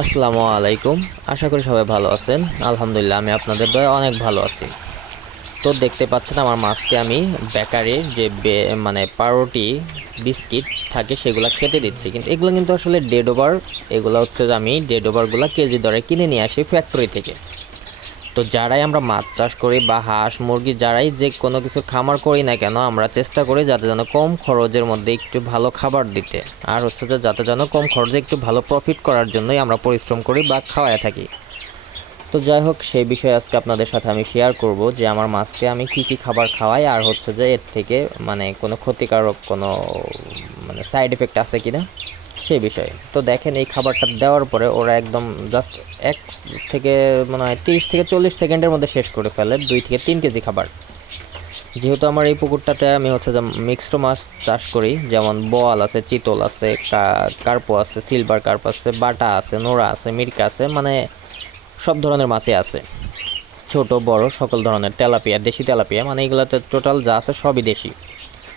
আসসালামু আলাইকুম। আশা করি সবাই ভালো আছেন। আলহামদুলিল্লাহ আমি আপনাদের দয়ায় অনেক ভালো আছি। তো দেখতে পাচ্ছেন আমার মাছকে আমি বেকারির যে মানে পাউরুটি বিস্কিট থাকে সেগুলো খেতে দিচ্ছি, কিন্তু এগুলো কিন্তু আসলে ডেড ওভার। এগুলো হচ্ছে যে আমি ডেড ওভারগুলো কেজি দরে কিনে নিয়ে আসি ফ্যাক্টরি থেকে। তো যারাই আমরা মাছ চাষ করি বা হাঁস মুরগি যারাই যে কোনো কিছু খামার করি না কেন, আমরা চেষ্টা করি যাতে যেন কম খরচের মধ্যে একটু ভালো খাবার দিতে, আর হচ্ছে যে যাতে যেন কম খরচে একটু ভালো প্রফিট করার জন্যই আমরা পরিশ্রম করি বা খাওয়ায় থাকি। তো যাই হোক, সেই বিষয়ে আজকে আপনাদের সাথে আমি শেয়ার করব যে আমার মাছকে আমি কি কি খাবার খাওয়াই, আর হচ্ছে যে এর থেকে মানে কোনো ক্ষতিকারক কোনো মানে সাইড এফেক্ট আছে কিনা সেই বিষয়ে। তো দেখেন, এই খাবারটা দেওয়ার পরে ওরা একদম জাস্ট এক থেকে মনে হয় 30 থেকে 40 সেকেন্ডের মধ্যে শেষ করে ফেলে 2 থেকে 3 কেজি খাবার। যেহেতু আমার এই পুকুরটাতে আমি হচ্ছে যে মিক্সড মাছ চাষ করি, যেমন বোয়াল আছে, চিতল আছে, কার্পো আছে, সিলভার কার্প আছে, বাটা আছে, নোরা আছে, মিরকা আছে, মানে সব ধরনের মাছই আছে, ছোট বড় সকল ধরনের। তেলাপিয়া, দেশি তেলাপিয়া, মানে এগুলোতে টোটাল যা আছে সবই দেশি।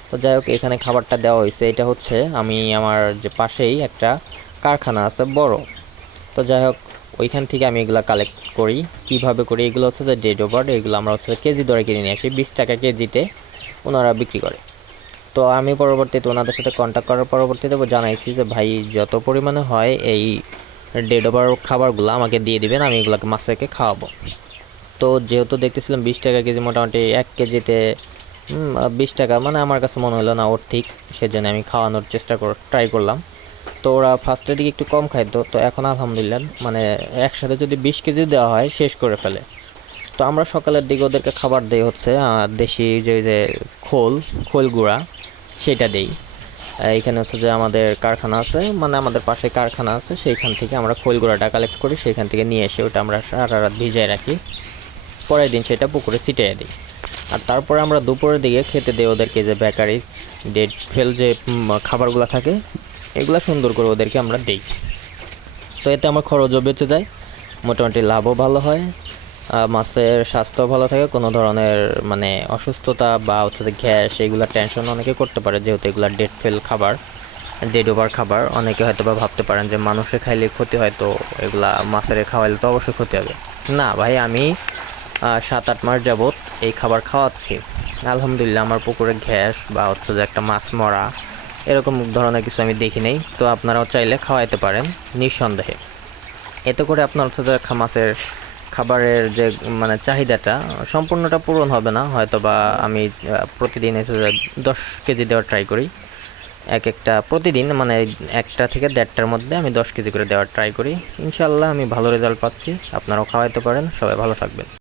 তো যাই হোক, এখানে খাবারটা দেওয়া হয়েছে। এটা হচ্ছে আমি আমার যে পাশেই একটা কারখানা আছে বড়। তো যাই হোক, ওইখান থেকে আমি এগুলো কালেক্ট করি। কিভাবে করি এগুলো হচ্ছে যে ডেড ওভার, এগুলো আমরা হচ্ছে কেজি দরে কিনে নিয়ে আসি, 20 টাকা কেজিতে ওনারা বিক্রি করে। তো আমি পরবর্তীতে ওনাদের সাথে কন্ট্যাক্ট করার পরবর্তীতে জানাইছি যে ভাই, যত পরিমাণে হয় এই ডেড ওভার খাবারগুলো আমাকে দিয়ে দিবেন, আমি এগুলোকে মাছকে খাওয়াবো। তো যেহেতু দেখতেছিলাম 20 টাকা কেজি, মোটামুটি 1 কেজিতে 20 টাকা, মানে আমার কাছে মনে হলো না ওর ঠিক, সেজন্য আমি খাওয়ানোর ট্রাই করলাম। তো ওরা ফার্স্টের দিকে একটু কম খাইতো, তো এখন আলহামদুলিল্লাহ মানে একসাথে যদি 20 কেজি দেওয়া হয় শেষ করে ফেলে। তো আমরা সকালের দিকে ওদেরকে খাবার দেই হচ্ছে দেশি যে যে খোল খোল গুঁড়া, সেটা দেই। এইখানে হচ্ছে যে আমাদের কারখানা আছে, মানে আমাদের পাশে কারখানা আছে, সেইখান থেকে আমরা খোল গুঁড়াটা কালেক্ট করি, সেইখান থেকে নিয়ে এসে ওটা আমরা সারা রাত ভিজায় রাখি, পরের দিন সেটা পুকুরে ছিটিয়ে দিই। আর তারপরে আমরা দুপুরের দিকে খেতে দিই ওদেরকে যে বেকারি ডেট ফেল যে খাবারগুলো থাকে, এগুলো সুন্দর করে ওদেরকে আমরা দিই। তো এতে আমার খরচও বেঁচে যায়, মোটামুটি লাভও ভালো হয়, মাছের স্বাস্থ্য ভালো থাকে, কোনো ধরনের মানে অসুস্থতা বা হচ্ছে গ্যাস এগুলো টেনশন অনেকে করতে পারে, যেহেতু এগুলো ডেট ফেল খাবার, ডেড ওভার খাবার। অনেকে হয়তো বা ভাবতে পারেন যে মানুষে খাইলে ক্ষতি হয়, তো এগুলা মাছের খাওয়াইলে তো অবশ্যই ক্ষতি হবে। না ভাই, আমি 7-8 মাস যাবৎ এই খাবার খাওয়াচ্ছি। আলহামদুলিল্লাহ আমার পুকুরে গ্যাস বা হচ্ছে যে একটা মাছ মরা এরকম ধরনের কিছু আমি দেখি নেই। তো আপনারাও চাইলে খাওয়াইতে পারেন নিঃসন্দেহে। এতে করে আপনার হচ্ছে যে মাছের খাবারের যে মানে চাহিদাটা সম্পূর্ণটা পূরণ হবে না হয়তো, বা আমি প্রতিদিন হচ্ছে যে 10 কেজি দেওয়ার ট্রাই করি। একটা প্রতিদিন মানে 1 থেকে 1.5টার মধ্যে আমি 10 কেজি করে দেওয়ার ট্রাই করি। ইনশাল্লাহ আমি ভালো রেজাল্ট পাচ্ছি। আপনারাও খাওয়াইতে পারেন। সবাই ভালো থাকবেন।